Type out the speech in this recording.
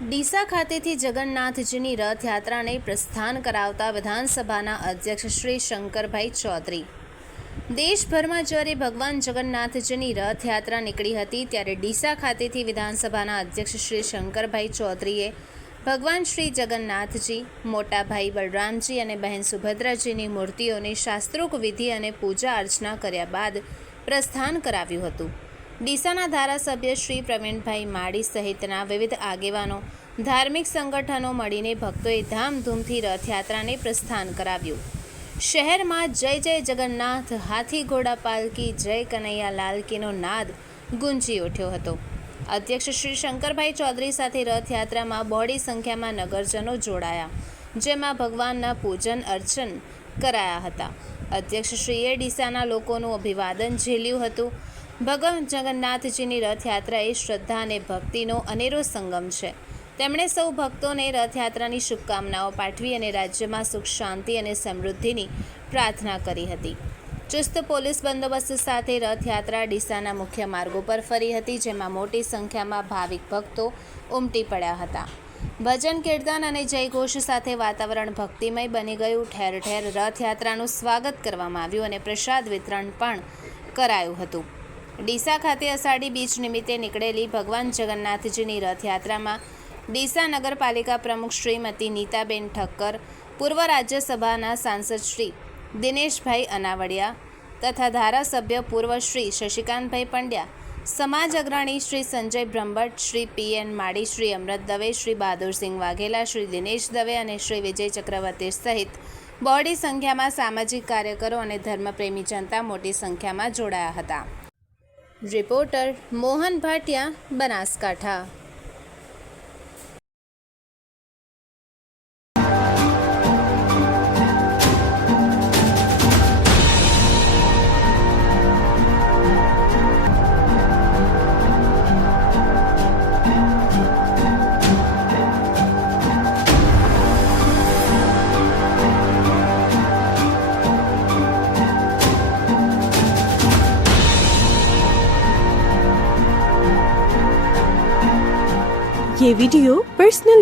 ડીસા ખાતેથી જગન્નાથજીની રથયાત્રાને પ્રસ્થાન કરાવતા વિધાનસભાના અધ્યક્ષ શ્રી શંકરભાઈ ચૌધરી. દેશભરમાં જ્યારે ભગવાન જગન્નાથજીની રથયાત્રા નીકળી હતી ત્યારે ડીસા ખાતેથી વિધાનસભાના અધ્યક્ષ શ્રી શંકરભાઈ ચૌધરીએ ભગવાન શ્રી જગન્નાથજી, મોટા ભાઈ બલરામજી અને બહેન સુભદ્રાજીની મૂર્તિઓની શાસ્ત્રોક્ત વિધિ અને પૂજા અર્ચના કર્યા બાદ પ્રસ્થાન કરાવ્યું હતું. ડીસાના ધારાસભ્ય શ્રી પ્રવીણભાઈ માળી સહિતના વિવિધ આગેવાનો, ધાર્મિક સંગઠનો મળીને ભક્તોએ ધામધૂમથી રથયાત્રાને પ્રસ્થાન કરાવ્યું. શહેરમાં જય જય જગન્નાથ, હાથી ઘોડા પાલકી, જય કનૈયા લાલ કીનો નાદ ગુંજી ઉઠ્યો હતો. અધ્યક્ષ શ્રી શંકરભાઈ ચૌધરી સાથે રથયાત્રામાં બહોળી સંખ્યામાં નગરજનો જોડાયા, જેમાં ભગવાનના પૂજન અર્ચન કરાયા હતા. અધ્યક્ષશ્રીએ ડીસાના લોકોનું અભિવાદન ઝીલ્યું હતું. ભગવાન જગન્નાથજીની રથયાત્રા એ શ્રદ્ધા અને ભક્તિનો અનેરો સંગમ છે. તેમણે સૌ ભક્તોને રથયાત્રાની શુભકામનાઓ પાઠવી અને રાજ્યમાં સુખ, શાંતિ અને સમૃદ્ધિની પ્રાર્થના કરી હતી. ચુસ્ત પોલીસ બંદોબસ્ત સાથે રથયાત્રા ડીસાના મુખ્ય માર્ગો પર ફરી હતી, જેમાં મોટી સંખ્યામાં ભાવિક ભક્તો ઉમટી પડ્યા હતા. ભજન, કીર્તન અને જયઘોષ સાથે વાતાવરણ ભક્તિમય બની ગયું. ઠેર ઠેર રથયાત્રાનું સ્વાગત કરવામાં આવ્યું અને પ્રસાદ વિતરણ પણ કરાયું હતું. ડીસા ખાતે અષાઢી બીજ નિમિત્તે નીકળેલી ભગવાન જગન્નાથજીની રથયાત્રામાં ડીસા નગરપાલિકા પ્રમુખ શ્રીમતી નીતાબેન ઠક્કર, પૂર્વ રાજ્યસભાના સાંસદ શ્રી દિનેશભાઈ અનાવડિયા તથા ધારાસભ્ય પૂર્વ શ્રી શશિકાંતભાઈ પંડ્યા, સમાજ અગ્રણી શ્રી સંજય બ્રહ્મભટ્ટ, શ્રી પીએન માળી, શ્રી અમૃત દવે, શ્રી બહાદુરસિંહ વાઘેલા, શ્રી દિનેશ દવે અને શ્રી વિજય ચક્રવર્તી સહિત બહોળી સંખ્યામાં સામાજિક કાર્યકરો અને ધર્મપ્રેમી જનતા મોટી સંખ્યામાં જોડાયા હતા. રિપોર્ટર મોહન ભાટિયા, બનાસકાંઠા. ये वीडियो पर्सनल